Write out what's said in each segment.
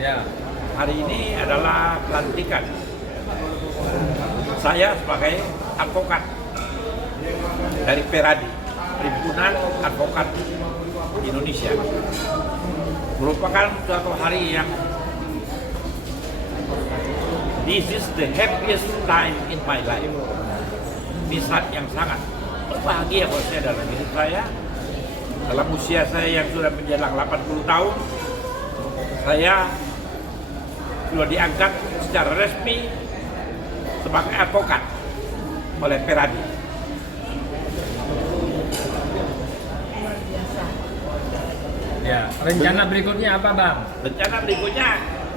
Ya. Hari ini adalah pelantikan saya sebagai advokat dari Peradi, Perhimpunan Advokat Indonesia. Merupakan suatu hari yang this is the happiest time in my life. Ini saat yang sangat bahagia buat saya dalam hidup saya. Dalam usia saya yang sudah menjelang 80 tahun, saya sudah diangkat secara resmi sebagai advokat oleh Peradi. Ya, rencana berikutnya apa, Bang? Rencana berikutnya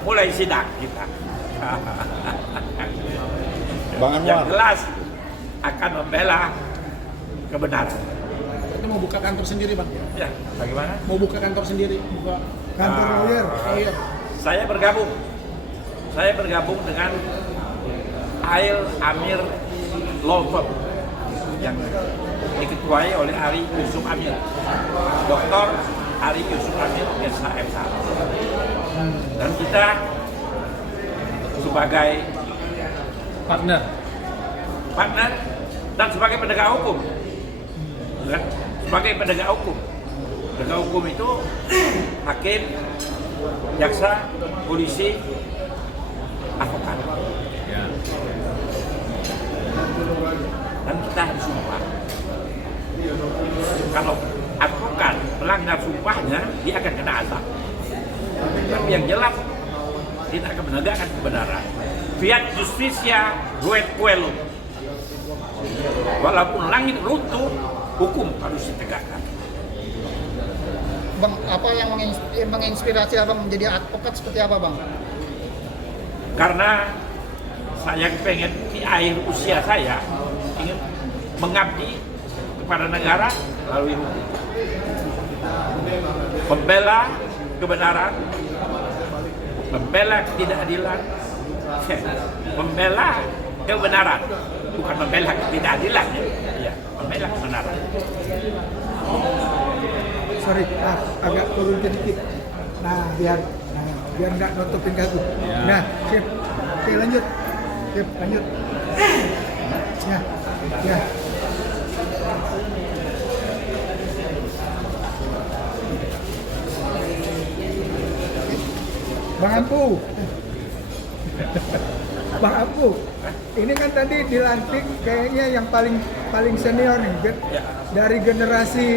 mulai sidang kita. Bang Yang Anwar, jelas akan membela kebenaran. Itu mau buka kantor sendiri, Bang? Ya, bagaimana? Mau buka kantor sendiri, buka kantor lawyer. Iya. Saya bergabung dengan Ail Amir Law Firm yang diketuai oleh Ari Yusuf Amir, Dr. Ari Yusuf Amir, SHMH. Dan kita sebagai Partner. dan sebagai penegak hukum. Dan sebagai penegak hukum. Penegak hukum itu hakim, jaksa, polisi, advokat. Ya. Dan kita harus sumpah. Kalau advokat melanggar sumpahnya, dia akan kena azab. Tapi yang jelas, kita akan menegakkan kebenaran. Fiat justitia ruet coelum. Walaupun langit runtuh, hukum harus ditegakkan. Bang, apa yang menginspirasi abang menjadi advokat seperti apa, Bang? Karena saya pengen di akhir usia saya ingin mengabdi kepada negara melalui hukum, membela kebenaran, membela ketidakadilan, membela kebenaran, bukan membela ketidakadilan, ya, membela kebenaran. Sorry, agak turun sedikit. Nah, biar nggak nutupin kaku. Ya. Nah, sip. Oke, lanjut. Sip, lanjut. Ya. Bang Ampu. Bang Ampu. Ini kan tadi dilantik kayaknya yang paling senior nih, dari generasi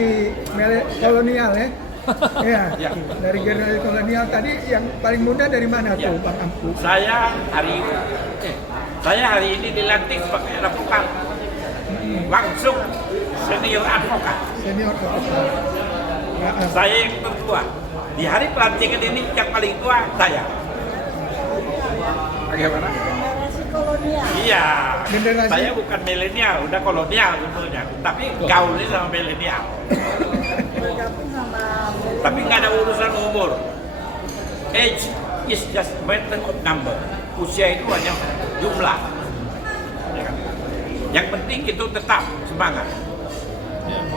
kolonial ya. Ya, dari generasi kolonial tadi yang paling muda dari mana tuh, Bang Ampu? Saya hari ini dilantik sebagai advokat, langsung senior advokat. Senior advokat. Saya yang tertua. Di hari pelantikan ini yang paling tua saya. Bagaimana? Generasi kolonial. Iya. Generasi- Saya bukan milenial, udah kolonial sebetulnya. Tapi gaulnya sama milenial. Bergabung sama Tapi nggak ada urusan umur. Age is just matter of number. Usia itu hanya jumlah. Ya kan? Yang penting itu tetap semangat.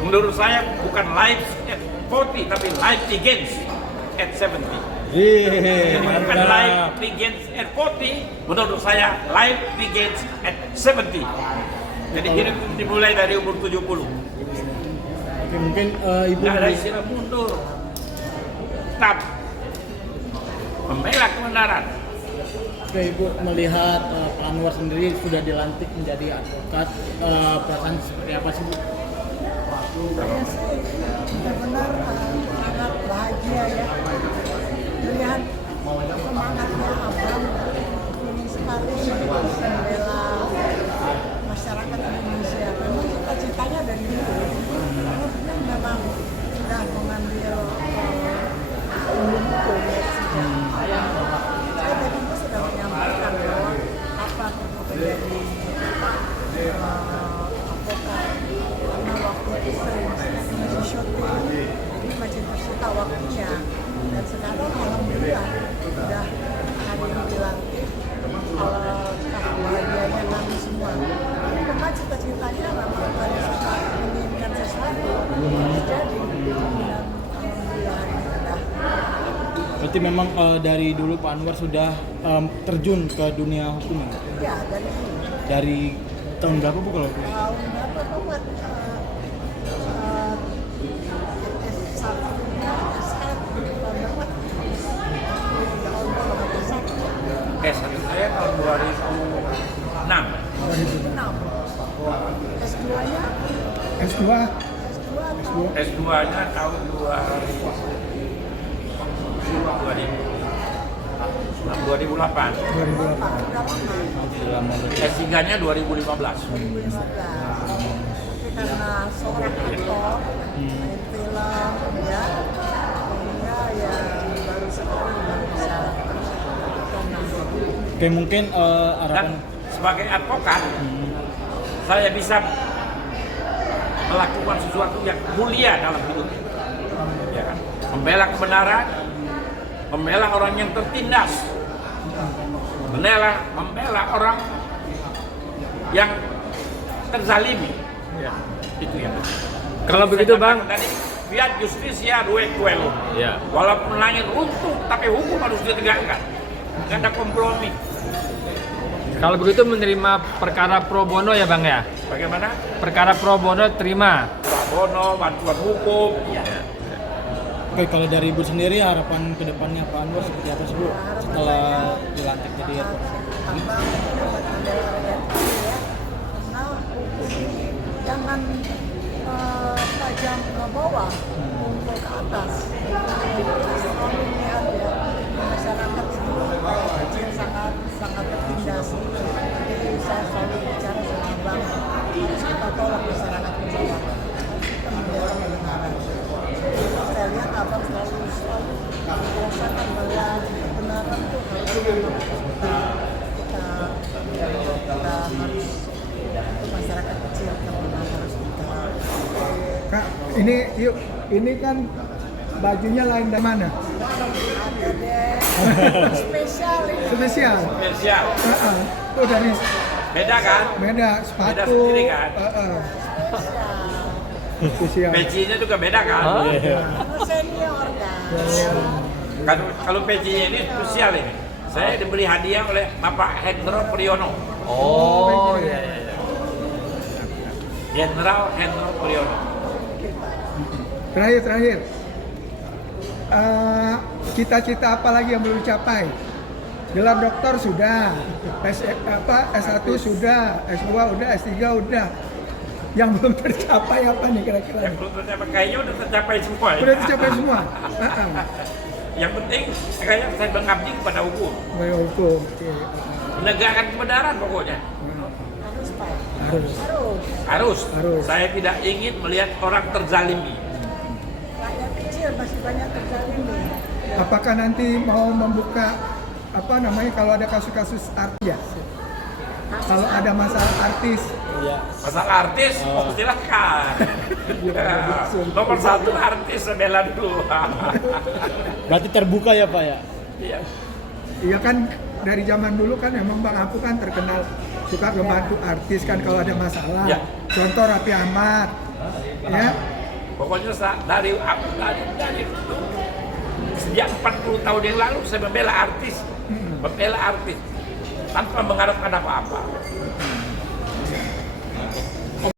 Menurut saya bukan life at 40, tapi life begins at 70. Jadi bukan life begins at 40, menurut saya life begins at 70. Jadi hidup dimulai dari umur 70. Oke, mungkin Ibu Nggak ada istilah mundur. Tetap membela kebenaran. Oke, Ibu melihat Pak Anwar sendiri sudah dilantik menjadi advokat, perasaan seperti apa sih, Bu? saya sih benar-benar sangat bahagia ya melihat semangatnya abang ini sekali membela masyarakat Indonesia. Memang cita-citanya dari dulu, memang sudah mengambil ilmu hukum ya sejak saya dari dulu sudah menyampaikan bahwa apa untuk menjadi advokat, karena waktu itu sering masih syuting, jadi masih tersita waktunya. Dan sekarang alhamdulillah Berarti memang dari dulu Pak Anwar sudah terjun ke dunia hukum ya? Ya, dari dulu. Dari tahun berapa Bu kalau? Tahun berapa Pak buat S1 nya S1 tahun berapa? Tahun berapa? S1 saya tahun 2006. 6. S2 nya? S2 S2 atau S2 nya tahun 2008. 2008. udah lama. S3 nya 2015. 2015. Tapi karena seorang aktor, main film, ya, sehingga ya baru sekali baru bisa terkenal. Oke, mungkin Dan harapan sebagai advokat, saya bisa melakukan sesuatu yang mulia dalam hidup. Ya kan? Membela kebenaran, membela orang yang tertindas, membela orang yang terzalimi. Ya. Itu yang Kalau begitu Bang, tadi biar justisia due coelum. ya. Walaupun langit runtuh, tapi hukum harus ditegakkan. Nggak ada kompromi. Kalau begitu menerima perkara pro bono ya Bang ya? Bagaimana? Perkara pro bono terima. Prabono, bantuan hukum. Oke, kalau dari Ibu sendiri harapan kedepannya Pak Anwar seperti apa sih Bu setelah dilantik jadi advokat? Tambah dapat membela rakyat kecil ya, karena hukum ini jangan tajam ke bawah, untuk ke atas. Selalu melihat ya, masyarakat itu rakyat kecil sangat tertindas. Jadi saya selalu bicara sama Bang, harus kita tolak masyarakat kecil, kita membela kebenaran. Saya lihat Abang selalu merasakan bahwa kebenaran itu harus kita harus untuk masyarakat kecil kebenaran harus kita. Kak, ini kan bajunya lain dari mana? Ada deh spesial ini. Spesial. Spesial. Tuh dari Beda kan? beda sepatu. Beda sendiri kan? Spesial. Pecinya juga beda kan? Karena senior kan. Kalau pecinya ini spesial ini. Saya diberi hadiah oleh Bapak Hendro Priyono. Oh, iya. Jenderal Hendro Priyono. Terakhir. Cita-cita apa lagi yang belum dicapai? Gelar doktor sudah, S1 sudah, S2 udah, S3 udah. Yang belum tercapai apa nih kira-kira? Yang belum tercapai, kayaknya udah tercapai semua. Ya? Udah tercapai semua. Yang penting kayaknya saya mengabdi kepada hukum. Hukum. Oke. Menegakkan kebenaran pokoknya. Harus Pak. Harus. Harus. Saya tidak ingin melihat orang terzalimi. Rakyat kecil masih banyak terzalimi. Apakah nanti mau membuka kalau ada kasus-kasus artis ya? Kalau ada masalah artis, Masalah artis, silahkan. Nomor 1 artis bela dulu. Berarti terbuka ya Pak ya? Iya. iya kan dari zaman dulu kan memang Bang Apu kan terkenal suka ngebantu artis kan kalau ada masalah. Ya. Contoh Raffi Ahmad, ya. Pokoknya dari sejak 40 tahun yang lalu saya membela artis tanpa mengharapkan apa-apa.